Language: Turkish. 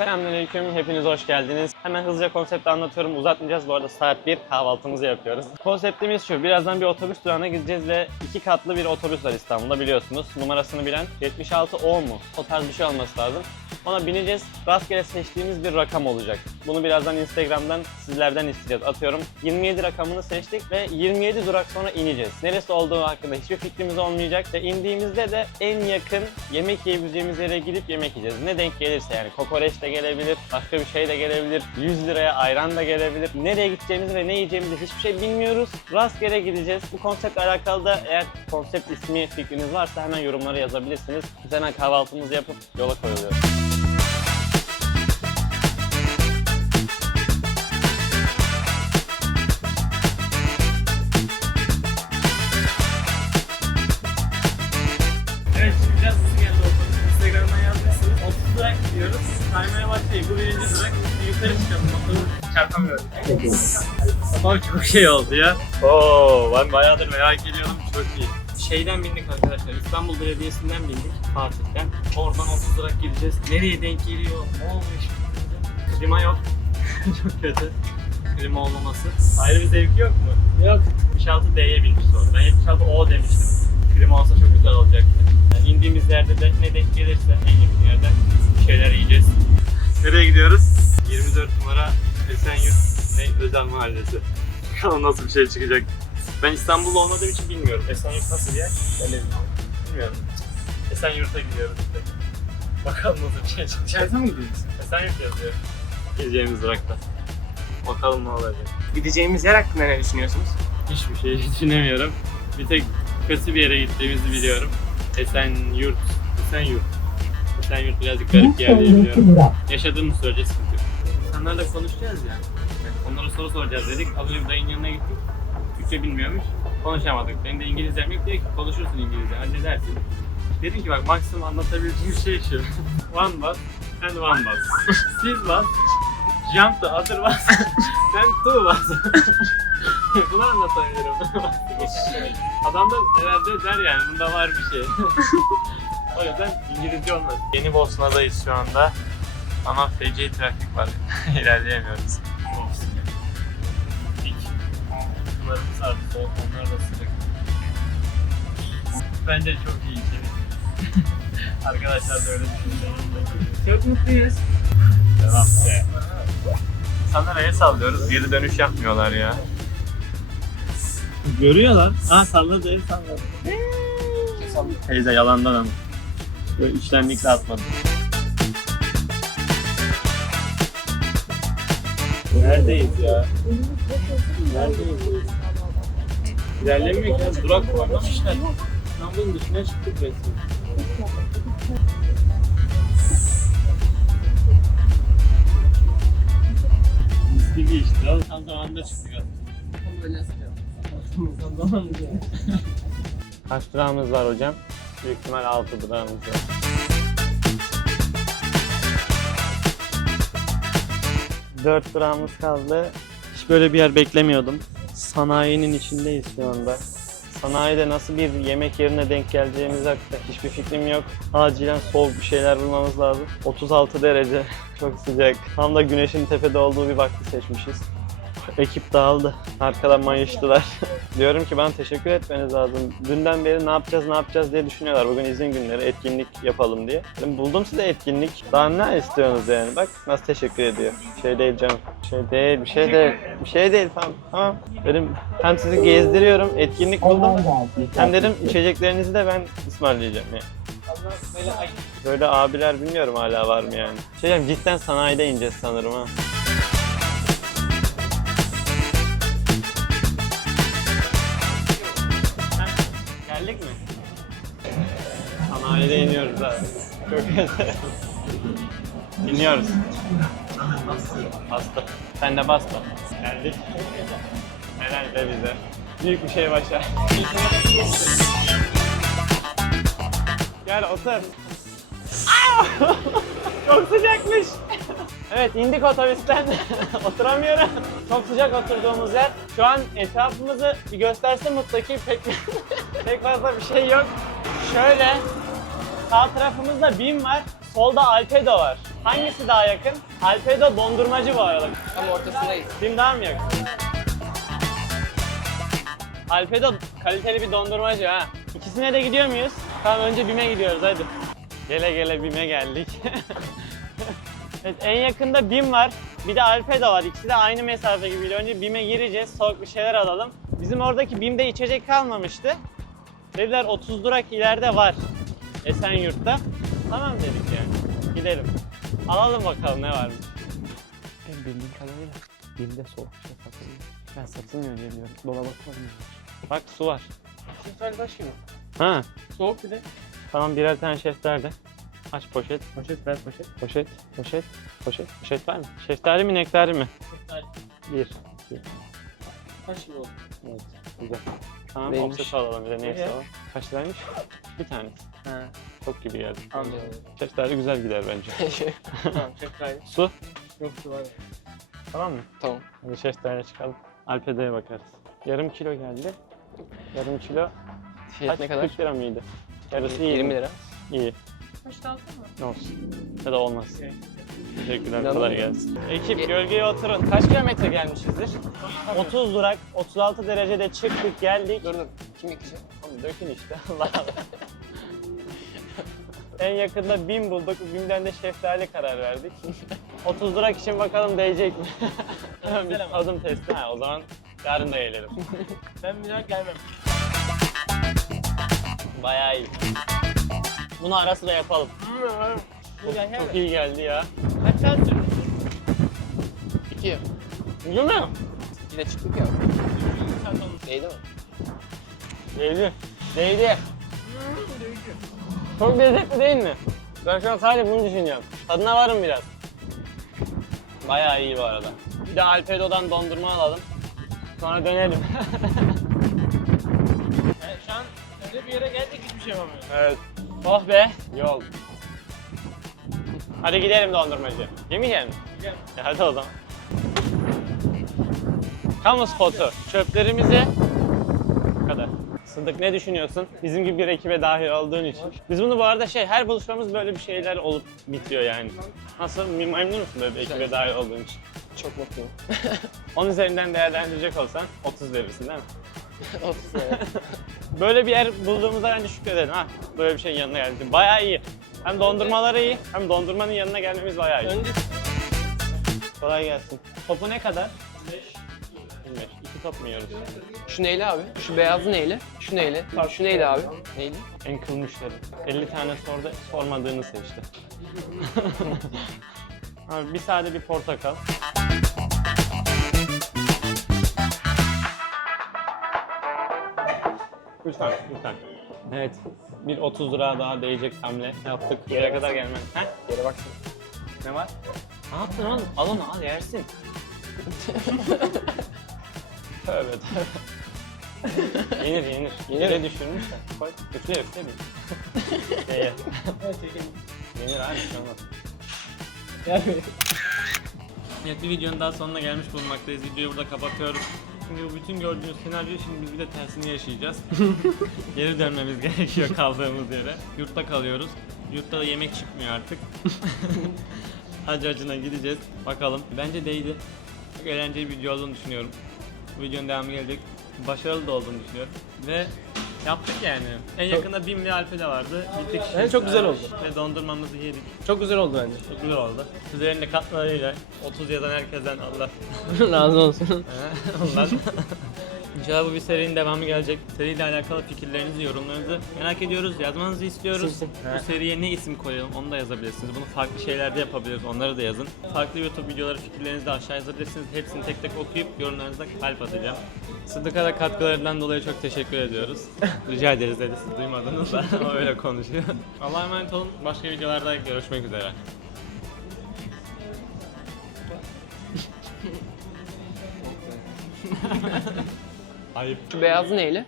Selamünaleyküm, hepiniz hoş geldiniz. Hemen hızlıca konsepti anlatıyorum, uzatmayacağız. Bu arada saat 1, kahvaltımızı yapıyoruz. Konseptimiz şu, birazdan bir otobüs durağına gideceğiz ve iki katlı bir otobüs var İstanbul'da biliyorsunuz. Numarasını bilen 76O mu? O tarz bir şey olması lazım. Ona bineceğiz, rastgele seçtiğimiz bir rakam olacak. Bunu birazdan Instagram'dan sizlerden isteyeceğiz. Atıyorum 27 rakamını seçtik ve 27 durak sonra ineceğiz. Neresi olduğu hakkında hiçbir fikrimiz olmayacak ve indiğimizde de en yakın yemek yiyebileceğimiz yere gidip yemek yiyeceğiz. Ne denk gelirse yani kokoreç de gelebilir, başka bir şey de gelebilir, 100 liraya ayran da gelebilir. Nereye gideceğimizi ve ne yiyeceğimizi hiçbir şey bilmiyoruz. Rastgele gideceğiz. Bu konseptle alakalı da eğer konsept ismi fikriniz varsa hemen yorumlara yazabilirsiniz. Biz hemen kahvaltımızı yapıp yola koyuluyoruz. Gidiyoruz. Saymaya başlayayım. Bu birinci durak. Yukarı çıkalım. Motoru çarpamıyorum. Bak çok şey oldu ya. Oo, ben bayağıdır merak ediyordum. Çok iyi. Şeyden bindik arkadaşlar. İstanbul Belediyesi'nden bindik. Fatih'ten. Oradan 30 durak gideceğiz. Nereye denk geliyor? Ne olmuş? Klima yok. çok kötü. Klima olmaması. Ayrı bir zevki yok mu? Yok. 76D'ye binmiş sonra. Ben 76O demiştim. Klima olsa çok güzel olacaktı. Yani indiğimiz yerde de ne denk gelirse en yakın yerden şeyler yiyeceğiz. Nereye gidiyoruz? 24 numara Esenyurt ne? Özel Mahallesi. Bakalım nasıl bir şey çıkacak. Ben İstanbul'da olmadığım için bilmiyorum. Esenyurt nasıl bir yer? Öyle bilmiyorum. Esenyurt'a gidiyoruz işte. Bakalım nasıl bir şey çıkacak. İçeride mi gidiyoruz? Esenyurt yazıyor. Gideceğimiz durakta. Bakalım ne olacak. Gideceğimiz yer hakkında ne düşünüyorsunuz? Hiçbir şey düşünemiyorum. Bir tek kötü bir yere gittiğimizi biliyorum. Esenyurt. Esenyurt. Esenyurt birazcık garip bir yer. Yaşadığımız sürece sıkıntı yok. İnsanlarla konuşacağız ya. Onlara soru soracağız dedik. Az önce bir dayının yanına gittik. Türkçe bilmiyormuş. Konuşamadık. Benim de İngilizcem yok diyor ki konuşursun İngilizce. Halledersin. Dedim ki bak maksimum anlatabileceğim şey şu. one bus and one bus. Siz bus. Jump the other bus. and two bus. Bunu anlatabilirim. Adam da herhalde der yani bunda var bir şey. o yüzden İngilizce olmaz. Yeni Bosna'dayız şu anda. Ama feci trafik var. İlerleyemiyoruz. Dik. Sularımız artık soğuk, onlar da sıcak. Bence çok iyi içerik. Arkadaşlar da öyle düşünüyor. Çok mutluyuz. Devam be. İnsanlara el sallıyoruz, geri dönüş yapmıyorlar ya. Görüyorlar. Ha salladı, el salladı. Teyze yalandan ama. Böyle içtenlikle atmadı. Neredeyiz ya? Neredeyiz? İlerlemiyor ki. ya, Durak koymamışlar. İstanbul'un dışına çıktık resmen. Gibi işte. Tam zamanında çıktık Kaç durağımız var hocam? Büyük ihtimal 6 durağımız var. Dört durağımız kaldı. Hiç böyle bir yer beklemiyordum. Sanayinin içindeyiz şu anda. Sanayide nasıl bir yemek yerine denk geleceğimiz hakkında hiçbir fikrim yok. Acilen soğuk bir şeyler bulmamız lazım. 36 derece, çok sıcak. Tam da güneşin tepede olduğu bir vakti seçmişiz. Ekip dağıldı. Arkadan mayıştılar. Diyorum ki bana teşekkür etmeniz lazım. Dünden beri ne yapacağız ne yapacağız diye düşünüyorlar. Bugün izin günleri etkinlik yapalım diye. Dedim, buldum size etkinlik. Daha ne istiyorsunuz yani? Bak nasıl teşekkür ediyor. Şey değil canım. Şey değil, bir şey değil. Bir şey değil tamam. Tamam. Dedim hem sizi gezdiriyorum, etkinlik buldum. Hem dedim içeceklerinizi de ben ısmarlayacağım yani. Böyle abiler bilmiyorum hala var mı yani. Şey diyeyim, cidden sanayide ineceğiz sanırım ha. Sanayide iniyoruz abi. Çok. İniyoruz. Bastı. Sen de bastı. Geldik. Helal de bize. Büyük bir şey başa. Gel otur. Çok sıcakmış. Evet indik otobüsten. Oturamıyorum. Çok sıcak oturduğumuz yer. Şu an etrafımızı bir gösterse mutlaki pek pek fazla bir şey yok. Şöyle sağ tarafımızda BİM var. Solda Alpedo var. Hangisi daha yakın? Alfredo dondurmacı bu arada. Tam ortasındayız. Bim daha mı yakın? Alfredo kaliteli bir dondurmacı ha. İkisine de gidiyor muyuz? Tamam önce Bim'e gidiyoruz hadi. Gele gele Bim'e geldik. evet, en yakında Bim var. Bir de Alfredo var. İkisi de aynı mesafe gibi. Önce Bim'e gireceğiz. Soğuk bir şeyler alalım. Bizim oradaki Bim'de içecek kalmamıştı. Dediler 30 durak ileride var. Esenyurt'ta. Tamam dedik yani. Gidelim. Alalım bakalım ne varmış. Ben bildiğim kadarıyla Bim'de soğuk şey satılıyor. Ben satılmıyor diye biliyorum. Dolaba koymuyor. Bak su var. Şeftali taş gibi. Ha. Soğuk bir de. Tamam birer tane şeftali de. Aç poşet. Poşet ver poşet. Poşet. Poşet. Poşet. Poşet var mı? Şeftali mi nektari mi? Şeftali. Bir. iki. Taş gibi oldu. Evet. Güzel. Tamam Neymiş? alalım bir de neyse Evet. alalım. Kaç liraymış? Bir tane. Ha. Çok gibi geldi. Anladım. Şeftali güzel gider bence. tamam şeftali. Su. Yok su var. Tamam mı? Tamam. Hadi şeftaliye çıkalım. Alpede'ye bakarız. Yarım kilo geldi. Yarım kilo Fiyat kaç? ne kadar? 40 lira mıydı? Yarısı iyi. 20 lira. İyi. Alsın mı? Olsun. Ya da olmaz. Teşekkürler. İnanılmaz. Kolay gelsin. Ekip Ge- gölgeye oturun. Kaç kilometre gelmişizdir? 30 durak, 36 derecede çıktık geldik. Dur dur. Kim? Oğlum dökün işte. Allah Allah. en yakında BİM bulduk. BİM'den de şeftali karar verdik. 30 durak için bakalım değecek mi? Bir adım testi. Ha, o zaman yarın da gelelim. Ben bir daha gelmem. Bayağı iyi. Bunu ara sıra yapalım. Çok gelmem. iyi geldi ya. Kaç saat sürdü? 2. Değil mi? Bir de çıktık ya. Değdi mi? Değdi. Değdi. Çok lezzetli değil mi? Ben şu an sadece bunu düşünüyorum. Tadına varım biraz. Bayağı iyi bu arada. Bir de Alfredo'dan dondurma alalım. Sonra dönelim. Yani şu an öyle bir yere geldik hiçbir şey yapamıyoruz. evet. Oh be. Yol. Hadi gidelim dondurmacı. Yemeyecek misin? Gel. E hadi o zaman. Kamu spotu. Çöplerimizi... Bu kadar. Sıdık ne düşünüyorsun? Bizim gibi bir ekibe dahil olduğun için. Biz bunu bu arada şey, her buluşmamız böyle bir şeyler olup bitiyor yani. Nasıl? Memnun musun böyle bir ekibe dahil olduğun için? Çok mutluyum. 10 üzerinden değerlendirecek olsan 30 verirsin değil mi? 30 lira. Böyle bir yer bulduğumuza bence şükredelim ha. Böyle bir şeyin yanına geldik. Bayağı iyi. Hem dondurmaları iyi, hem dondurmanın yanına gelmemiz bayağı iyi. Önce Kolay gelsin. Topu ne kadar? 5. 25. İki top mu yiyoruz? Şu neyle abi? Şu beyazı neyle? Şu neyle? Şu neyle abi? Neyle? En kıl müşteri. 50 tane sordu, sormadığını seçti. Abi bir sade bir portakal. Lütfen, lütfen. Evet, bir 30 lira daha değecek hamle yaptık. Yere kadar gelmez. He? Yere baksana. Ne var? Ne yaptın oğlum? Al onu al yersin. tövbe tövbe. yenir yenir. Yenir Yere düşürmüş de. Koy. Üfle üfle bir. Ye ye. Yenir abi bir şey olmaz. Evet bir videonun daha sonuna gelmiş bulunmaktayız. Videoyu burada kapatıyoruz. Şimdi bu bütün gördüğünüz senaryo şimdi biz bir de tersini yaşayacağız. Geri dönmemiz gerekiyor kaldığımız yere. Yurtta kalıyoruz. Yurtta da yemek çıkmıyor artık. Hacı acına gideceğiz. Bakalım. Bence değdi. Çok eğlenceli bir video olduğunu düşünüyorum. Videonun devamı gelecek. Başarılı da olduğunu düşünüyorum. Ve yaptık yani. En yakında BİM ve Alpe'de vardı. Gittik. Evet, çok güzel oldu. Ve dondurmamızı yedik. Çok güzel oldu bence. Çok güzel oldu. Üzerinde katlarıyla 30 yazan herkesten Allah Razı olsun. Ondan. İnşallah bu bir serinin devamı gelecek. Seriyle alakalı fikirlerinizi, yorumlarınızı merak ediyoruz. Yazmanızı istiyoruz. Bu seriye ne isim koyalım onu da yazabilirsiniz. Bunu farklı şeylerde yapabiliriz. Onları da yazın. Farklı YouTube videoları, fikirlerinizi de aşağı yazabilirsiniz. Hepsini tek tek okuyup yorumlarınıza kalp atacağım. Sıdık'a da katkılarından dolayı çok teşekkür ediyoruz. Rica ederiz dedi. Siz duymadınız da ama öyle konuşuyor. Allah'a emanet olun. Başka videolarda görüşmek üzere. Ayıp. Şu beyazı neyle?